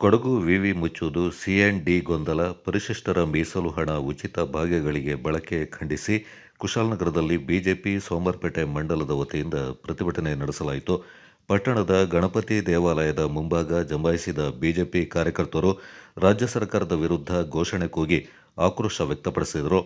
ಕೊಡಗು ವಿವಿ ಮುಚ್ಚುವುದು ಸಿಎಂಡಿ ಗೊಂದಲ, ಪರಿಶಿಷ್ಟರ ಮೀಸಲು ಹಣ ಉಚಿತ ಭಾಗಗಳಿಗೆ ಬಳಕೆ ಖಂಡಿಸಿ ಕುಶಾಲನಗರದಲ್ಲಿ ಬಿಜೆಪಿ ಸೋಮರ್ಪೇಟೆ ಮಂಡಲದ ವತಿಯಿಂದ ಪ್ರತಿಭಟನೆ ನಡೆಸಲಾಯಿತು. ಪಟ್ಟಣದ ಗಣಪತಿ ದೇವಾಲಯದ ಮುಂಭಾಗ ಜಮಾಯಿಸಿದ ಬಿಜೆಪಿ ಕಾರ್ಯಕರ್ತರು ರಾಜ್ಯ ಸರ್ಕಾರದ ವಿರುದ್ಧ ಘೋಷಣೆ ಕೂಗಿ ಆಕ್ರೋಶ ವ್ಯಕ್ತಪಡಿಸಿದರು.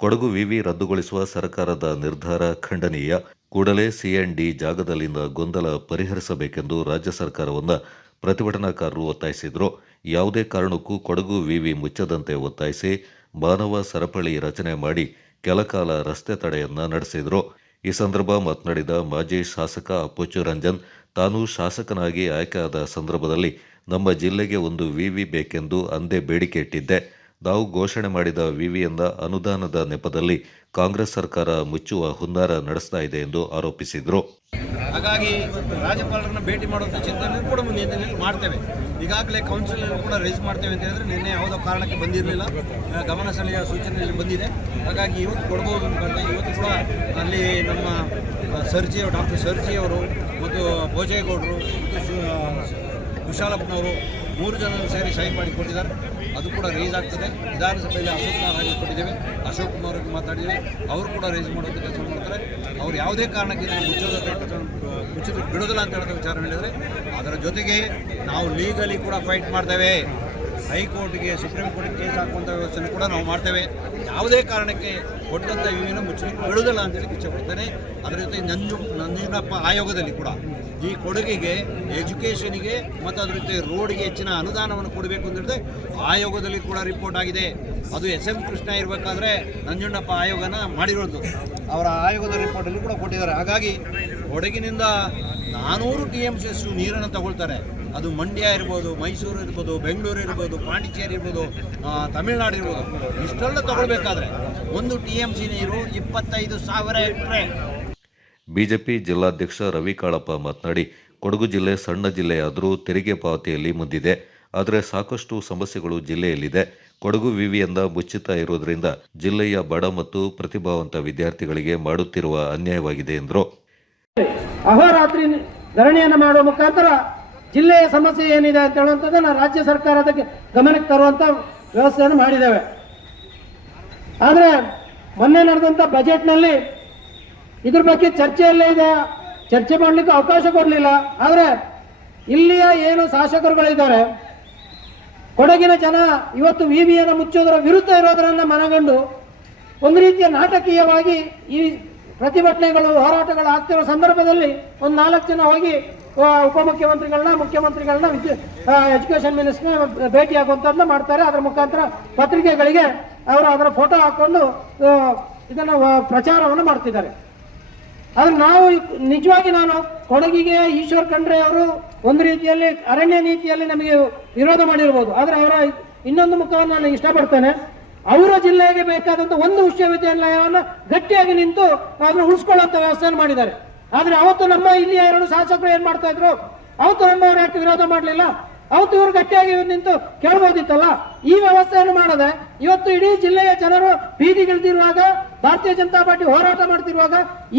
ಕೊಡಗು ವಿವಿ ರದ್ದುಗೊಳಿಸುವ ಸರ್ಕಾರದ ನಿರ್ಧಾರ ಖಂಡನೀಯ. ಕೂಡಲೇ ಸಿಎನ್ಡಿ ಜಾಗದಲ್ಲಿನ ಗೊಂದಲ ಪರಿಹರಿಸಬೇಕೆಂದು ರಾಜ್ಯ ಸರ್ಕಾರವನ್ನು ಪ್ರತಿಭಟನಾಕಾರರು ಒತ್ತಾಯಿಸಿದರು. ಯಾವುದೇ ಕಾರಣಕ್ಕೂ ಕೊಡಗು ವಿವಿ ಮುಚ್ಚದಂತೆ ಒತ್ತಾಯಿಸಿ ಮಾನವ ಸರಪಳಿ ರಚನೆ ಮಾಡಿ ಕೆಲಕಾಲ ರಸ್ತೆ ತಡೆಯನ್ನ ನಡೆಸಿದರು. ಈ ಸಂದರ್ಭ ಮಾತನಾಡಿದ ಮಾಜಿ ಶಾಸಕ ಅಪ್ಪುಚ್ಚು ರಂಜನ್, ತಾನು ಶಾಸಕನಾಗಿ ಆಯ್ಕೆಯಾದ ಸಂದರ್ಭದಲ್ಲಿ ನಮ್ಮ ಜಿಲ್ಲೆಗೆ ಒಂದು ವಿವಿ ಬೇಕೆಂದು ಅಂದೇ ಬೇಡಿಕೆ ಇಟ್ಟಿದ್ದೆ. ನಾವು ಘೋಷಣೆ ಮಾಡಿದ ವಿವಿಯಿಂದ ಅನುದಾನದ ನೆಪದಲ್ಲಿ ಕಾಂಗ್ರೆಸ್ ಸರ್ಕಾರ ಮುಚ್ಚುವ ಹುನ್ನಾರ ನಡೆಸ್ತಾ ಇದೆ ಎಂದು ಆರೋಪಿಸಿದರು. ಹಾಗಾಗಿ ರಾಜ್ಯಪಾಲರನ್ನ ಭೇಟಿ ಮಾಡುವಂಥ ಚಿಂತನೆ ಕೂಡ ಮುಂದೆ ದಿನದಲ್ಲಿ ಮಾಡ್ತೇವೆ. ಈಗಾಗಲೇ ಕೌನ್ಸಿಲಲ್ಲಿ ಕೂಡ ರೈಸ್ ಮಾಡ್ತೇವೆ ಅಂತ ಹೇಳಿದ್ರೆ ನಿನ್ನೆ ಯಾವುದೋ ಕಾರಣಕ್ಕೆ ಬಂದಿರಲಿಲ್ಲ. ಗಮನ ಸೆಳೆಯುವ ಸೂಚನೆಯಲ್ಲಿ ಬಂದಿದೆ. ಹಾಗಾಗಿ ಇವತ್ತು ಕೊಡ್ಬೋದು ಅಂತ ಇವತ್ತು ಕೂಡ ಅಲ್ಲಿ ನಮ್ಮ ಸರ್ಜಿ ಡಾಕ್ಟರ್ ಸರ್ಜಿ ಅವರು ಮತ್ತು ಭೋಜೇಗೌಡರು ಮತ್ತು ಕುಶಾಲಪ್ಪನವರು ಮೂರು ಜನ ಸೇರಿ ಸೈನ್ ಮಾಡಿ ಕೊಟ್ಟಿದ್ದಾರೆ ಅದು ಕೂಡ ರೈಸ್ ಆಗ್ತದೆ. ವಿಧಾನಸಭೆಯಲ್ಲಿ ಅಶೋಕ್ ಕುಮಾರ್ ಕೊಟ್ಟಿದ್ದೇವೆ ಅಶೋಕ್ ಕುಮಾರ್ ಅವ್ರಿಗೆ ಮಾತಾಡಿದ್ದೇವೆ. ಅವರು ಕೂಡ ರೈಸ್ ಮಾಡುವಂಥ ಕೆಲಸ ಮಾಡ್ತಾರೆ. ಅವ್ರು ಯಾವುದೇ ಕಾರಣಕ್ಕೆ ನಾವು ಮುಚ್ಚೋದ ಮುಚ್ಚಲು ಬಿಡೋದಿಲ್ಲ ಅಂತ ಹೇಳಿದ ವಿಚಾರ ಹೇಳಿದರೆ ಅದರ ಜೊತೆಗೆ ನಾವು ಲೀಗಲಿ ಕೂಡ ಫೈಟ್ ಮಾಡ್ತೇವೆ. ಹೈಕೋರ್ಟ್ಗೆ, ಸುಪ್ರೀಂ ಕೋರ್ಟ್ಗೆ ಕೇಸ್ ಹಾಕುವಂಥ ವ್ಯವಸ್ಥೆಯನ್ನು ಕೂಡ ನಾವು ಮಾಡ್ತೇವೆ. ಯಾವುದೇ ಕಾರಣಕ್ಕೆ ಕೊಟ್ಟಂಥ ವಿವಿನ ಮುಚ್ಚಲಿಕ್ಕೆ ಹೇಳಿ ಅಂತೇಳಿ ಇಚ್ಛೆಪಡ್ತೇನೆ ಅದರ ಜೊತೆ ನಂಜು ನಂಜುನಪ್ಪ ಆಯೋಗದಲ್ಲಿ ಕೂಡ ಈ ಕೊಡುಗೆಗೆ, ಎಜುಕೇಷನಿಗೆ ಮತ್ತು ಅದರ ಜೊತೆ ರೋಡ್ಗೆ ಹೆಚ್ಚಿನ ಅನುದಾನವನ್ನು ಕೊಡಬೇಕು ಅಂತ ಹೇಳಿದ್ರೆ ಆಯೋಗದಲ್ಲಿ ಕೂಡ ರಿಪೋರ್ಟ್ ಆಗಿದೆ. ಅದು ಎಸ್ ಎಂ ಕೃಷ್ಣ ಇರಬೇಕಾದ್ರೆ ನಂಜುಣ್ಣಪ್ಪ ಆಯೋಗನ ಮಾಡಿರೋದು. ಅವರ ಆಯೋಗದ ರಿಪೋರ್ಟಲ್ಲಿ ಕೂಡ ಕೊಟ್ಟಿದ್ದಾರೆ. ಹಾಗಾಗಿ ಕೊಡಗಿನಿಂದ ನಾನೂರು ಟಿ ಎಂ ಸಿ ನೀರನ್ನು ತಗೊಳ್ತಾರೆ. ಅದು ಮಂಡ್ಯ ಇರ್ಬೋದು ಮೈಸೂರು ಇರ್ಬೋದು ಬೆಂಗಳೂರು ಇರ್ಬೋದು ಪಾಂಡಿಚೇರಿ ಇರ್ಬೋದು ತಮಿಳ್ನಾಡು ಇರ್ಬೋದು. ಇಷ್ಟೆಲ್ಲ ತಗೊಳ್ಬೇಕಾದ್ರೆ ಒಂದು ಟಿ ಎಂ ಸಿ ನೀರು ಇಪ್ಪತ್ತೈದು ಸಾವಿರ ಎಕರೆ ಬಿಜೆಪಿ ಜಿಲ್ಲಾಧ್ಯಕ್ಷ ರವಿ ಕಾಳಪ್ಪ ಮಾತನಾಡಿ ಕೊಡಗು ಜಿಲ್ಲೆ ಸಣ್ಣ ಜಿಲ್ಲೆಯಾದರೂ ತೆರಿಗೆ ಪಾವತಿಯಲ್ಲಿ ಮುಂದಿದೆ. ಆದರೆ ಸಾಕಷ್ಟು ಸಮಸ್ಯೆಗಳು ಜಿಲ್ಲೆಯಲ್ಲಿದೆ. ಕೊಡಗು ವಿವಿಯಿಂದ ಮುಚ್ಚಿತ ಇರುವುದರಿಂದ ಜಿಲ್ಲೆಯ ಬಡ ಮತ್ತು ಪ್ರತಿಭಾವಂತ ವಿದ್ಯಾರ್ಥಿಗಳಿಗೆ ಮಾಡುತ್ತಿರುವ ಅನ್ಯಾಯವಾಗಿದೆ ಎಂದರು. ಅಹೋರಾತ್ರಿ ಧರಣಿಯನ್ನು ಮಾಡುವ ಮುಖಾಂತರ ಜಿಲ್ಲೆಯ ಸಮಸ್ಯೆ ಏನಿದೆ ಅಂತ ಹೇಳುವಂಥದ್ದನ್ನು ರಾಜ್ಯ ಸರ್ಕಾರದ ಗಮನಕ್ಕೆ ತರುವಂಥ ವ್ಯವಸ್ಥೆಯನ್ನು ಮಾಡಿದ್ದೇವೆ. ಆದರೆ ಮೊನ್ನೆ ನಡೆದಂಥ ಬಜೆಟ್ನಲ್ಲಿ ಇದ್ರ ಬಗ್ಗೆ ಚರ್ಚೆಯಲ್ಲೇ ಇದೆ. ಚರ್ಚೆ ಮಾಡಲಿಕ್ಕೆ ಅವಕಾಶ ಕೊಡಲಿಲ್ಲ. ಆದರೆ ಇಲ್ಲಿಯ ಏನು ಶಾಸಕರುಗಳಿದ್ದಾರೆ, ಕೊಡಗಿನ ಜನ ಇವತ್ತು ವಿ ವಿಯನ್ನು ಮುಚ್ಚೋದರ ವಿರುದ್ಧ ಇರೋದರನ್ನು ಮನಗಂಡು ಒಂದು ರೀತಿಯ ನಾಟಕೀಯವಾಗಿ ಈ ಪ್ರತಿಭಟನೆಗಳು, ಹೋರಾಟಗಳು ಆಗ್ತಿರುವ ಸಂದರ್ಭದಲ್ಲಿ ಒಂದು ನಾಲ್ಕು ಜನ ಹೋಗಿ ಉಪಮುಖ್ಯಮಂತ್ರಿಗಳನ್ನ, ಮುಖ್ಯಮಂತ್ರಿಗಳನ್ನ ವಿದ್ಯು ಎಜುಕೇಷನ್ ಮಿನಿಸ್ಟರ್ ಭೇಟಿಯಾಗುವಂಥದ್ದನ್ನ ಮಾಡ್ತಾರೆ. ಅದರ ಮುಖಾಂತರ ಪತ್ರಿಕೆಗಳಿಗೆ ಅವರು ಅದರ ಫೋಟೋ ಹಾಕೊಂಡು ಇದನ್ನು ಪ್ರಚಾರವನ್ನು ಮಾಡ್ತಿದ್ದಾರೆ. ಆದ್ರೆ ನಾವು ನಿಜವಾಗಿ ನಾನು ಕೊಡಗಿಗೆ ಈಶ್ವರ್ ಖಂಡ್ರೆ ಅವರು ಒಂದು ರೀತಿಯಲ್ಲಿ ಅರಣ್ಯ ನೀತಿಯಲ್ಲಿ ನಮಗೆ ವಿರೋಧ ಮಾಡಿರ್ಬೋದು. ಆದರೆ ಅವರ ಇನ್ನೊಂದು ಮುಖವನ್ನು ನಾನು ಇಷ್ಟಪಡ್ತೇನೆ. ಅವರ ಜಿಲ್ಲೆಗೆ ಬೇಕಾದಂಥ ಒಂದು ವಿಶ್ವವಿದ್ಯಾಲಯವನ್ನು ಗಟ್ಟಿಯಾಗಿ ನಿಂತು ಅದನ್ನು ಉಳಿಸ್ಕೊಳ್ಳುವಂಥ ವ್ಯವಸ್ಥೆಯನ್ನು ಮಾಡಿದ್ದಾರೆ. ಆದರೆ ಅವತ್ತು ನಮ್ಮ ಇಲ್ಲಿ ಎರಡು ಶಾಸಕರು ಏನು ಮಾಡ್ತಾ ಇದ್ರು? ಅವತ್ತು ನಮ್ಮವರು ಯಾಕೆ ವಿರೋಧ ಮಾಡಲಿಲ್ಲ? ಅವತ್ತು ಇವರು ಗಟ್ಟಿಯಾಗಿ ನಿಂತು ಕೇಳ್ಬೋದಿತ್ತಲ್ಲ? ಈ ವ್ಯವಸ್ಥೆಯನ್ನು ಮಾಡದೆ ಇವತ್ತು ಇಡೀ ಜಿಲ್ಲೆಯ ಜನರು ಬೀದಿಗಿಳಿದಿರುವಾಗ ಭಾರತೀಯ ಜನತಾ ಪಾರ್ಟಿ ಹೋರಾಟ ಮಾಡ್ತಿರುವಾಗ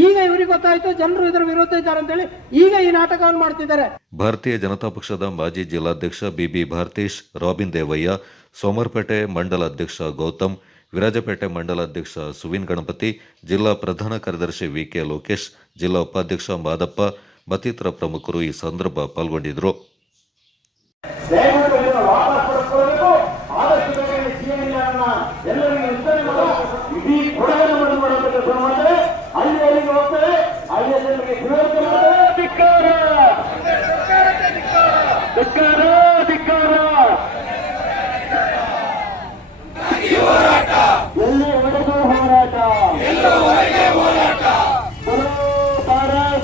ಈಗ ಇವರಿಗೆ ಗೊತ್ತಾಯ್ತು ಜನರು ಇದರ ವಿರುದ್ಧ ಇದ್ದಾರೆ ಅಂತೇಳಿ ಈಗ ಈ ನಾಟಕವನ್ನು ಮಾಡ್ತಿದ್ದಾರೆ. ಭಾರತೀಯ ಜನತಾ ಪಕ್ಷದ ಮಾಜಿ ಜಿಲ್ಲಾಧ್ಯಕ್ಷ B B Bharatish Robin Devaiah Somwarpet ಮಂಡಲ ಅಧ್ಯಕ್ಷ ಗೌತಮ್ ವಿರಾಜಪೇಟೆ ಮಂಡಲ ಅಧ್ಯಕ್ಷ ಸುವಿನ್ ಗಣಪತಿ ಜಿಲ್ಲಾ ಪ್ರಧಾನ ಕಾರ್ಯದರ್ಶಿ ವಿ ಕೆ ಲೋಕೇಶ್ ಜಿಲ್ಲಾ ಉಪಾಧ್ಯಕ್ಷ ಮಾದಪ್ಪ ಮತ್ತಿತರ ಪ್ರಮುಖರು ಈ ಸಂದರ್ಭ ಪಾಲ್ಗೊಂಡಿದ್ದರು.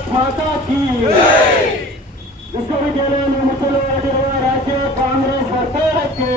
माता की। इसको भी कह रहे हैं मुसलमान राज्य कांग्रेस सरकार के।